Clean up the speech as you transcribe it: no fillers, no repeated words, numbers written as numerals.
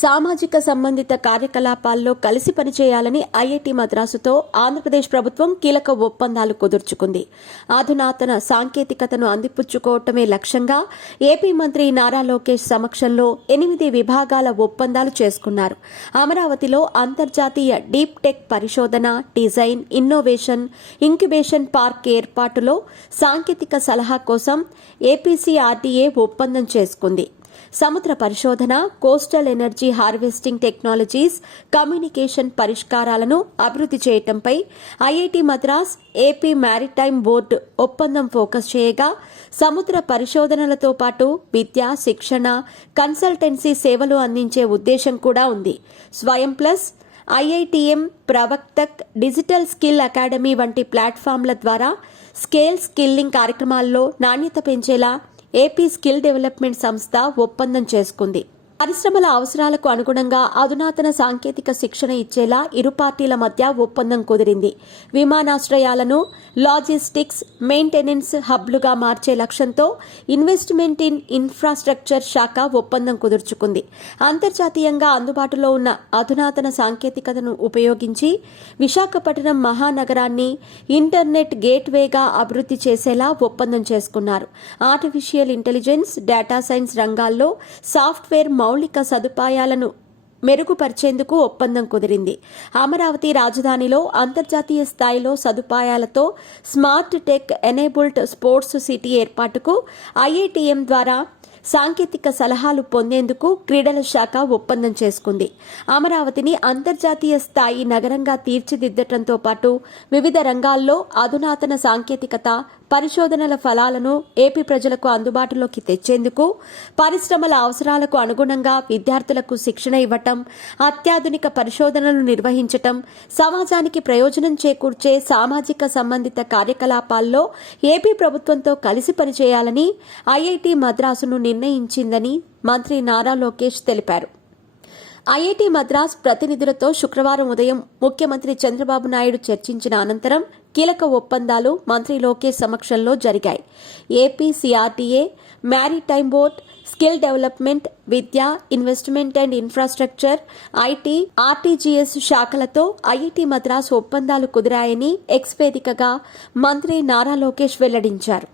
సామాజిక సంబంధిత కార్యకలాపాల్లో కలిసి పనిచేయాలని ఐఐటి మద్రాసుతో ఆంధ్రప్రదేశ్ ప్రభుత్వం కీలక ఒప్పందాలు కుదుర్చుకుంది. అధునాతన సాంకేతికతను అందిపుచ్చుకోవటమే లక్ష్యంగా ఏపీ మంత్రి నారా లోకేష్ సమక్షంలో 8 విభాగాల ఒప్పందాలు చేసుకున్నారు. అమరావతిలో అంతర్జాతీయ డీప్ టెక్ పరిశోధన, డిజైన్, ఇన్నోవేషన్, ఇంక్యుబేషన్ పార్క్ ఏర్పాటులో సాంకేతిక సలహా కోసం ఏపీసీఆర్డీఏ ఒప్పందం చేసుకుంది. సముద్ర పరిశోధన, coastal energy harvesting technologies, communication పరిష్కారాలను అభివృద్ధి చేయడంపై IIT Madras, AP maritime board ఒప్పందం ఫోకస్ చేయగా, సముద్ర పరిశోధనలతో పాటు విద్య, శిక్షణ, కన్సల్టెన్సీ సేవలు అందించే ఉద్దేశం కూడా ఉంది. Swayam plus, IITM, Pravartak, digital skill academy వంటి ప్లాట్ఫామ్ల ద్వారా స్కేల్ స్కిల్లింగ్ కార్యక్రమాల్లో నాణ్యత పెంచేలా ఏపీ స్కిల్ డెవలప్మెంట్ సంస్థ ఒప్పందం చేసుకుంది. పరిశ్రమల అవసరాలకు అనుగుణంగా అధునాతన సాంకేతిక శిక్షణ ఇచ్చేలా ఇరు పార్టీల మధ్య ఒప్పందం కుదిరింది. విమానాశ్రయాలను లాజిస్టిక్స్, మెయింటెనెన్స్ హబ్లుగా మార్చే లక్ష్యంతో ఇన్వెస్ట్మెంట్ ఇన్ ఇన్ఫ్రాస్ట్రక్చర్ శాఖ ఒప్పందం కుదుర్చుకుంది. అంతర్జాతీయంగా అందుబాటులో ఉన్న అధునాతన సాంకేతికతను ఉపయోగించి విశాఖపట్నం మహానగరాన్ని ఇంటర్నెట్ గేట్వేగా అభివృద్ధి చేసేలా ఒప్పందం చేసుకున్నారు. ఆర్టిఫిషియల్ ఇంటెలిజెన్స్, డేటా సైన్స్ రంగాల్లో సాఫ్ట్వేర్ మౌలిక సదుపాయాలను మెరుగుపరిచేందుకు ఒప్పందం కుదిరింది. అమరావతి రాజధానిలో అంతర్జాతీయ స్థాయిలో సదుపాయాలతో smart tech enabled sports city ఏర్పాటుకు ఐఐటిఎం ద్వారా సాంకేతిక సలహాలు పొందేందుకు క్రీడల శాఖ ఒప్పందం చేసుకుంది. అమరావతిని అంతర్జాతీయ స్థాయి నగరంగా తీర్చిదిద్దటంతో పాటు వివిధ రంగాల్లో అధునాతన సాంకేతికత, పరిశోధనల ఫలాలను ఏపీ ప్రజలకు అందుబాటులోకి తెచ్చేందుకు, పరిశ్రమల అవసరాలకు అనుగుణంగా విద్యార్థులకు శిక్షణ ఇవ్వటం, అత్యాధునిక పరిశోధనలు నిర్వహించటం, సమాజానికి ప్రయోజనం చేకూర్చే సామాజిక సంబంధిత కార్యకలాపాల్లో ఏపీ ప్రభుత్వంతో కలిసి పనిచేయాలని ఐఐటి మద్రాసును నిర్ణయించిందని మంత్రి నారా లోకేష్ తెలిపారు. ఐఐటి మద్రాస్ ప్రతినిధులతో శుక్రవారం ఉదయం ముఖ్యమంత్రి చంద్రబాబు నాయుడు చర్చించిన అనంతరం కీలక ఒప్పందాలు మంత్రి లోకేష్ సమక్షంలో జరిగాయి. AP CRDA, maritime board, skill development, విద్య, investment and infrastructure, IT, RTGS శాఖలతో ఐఐటి మద్రాస్ ఒప్పందాలు కుదిరాయని ఎక్స్ వేదికగా మంత్రి నారా లోకేష్ వెల్లడించారు.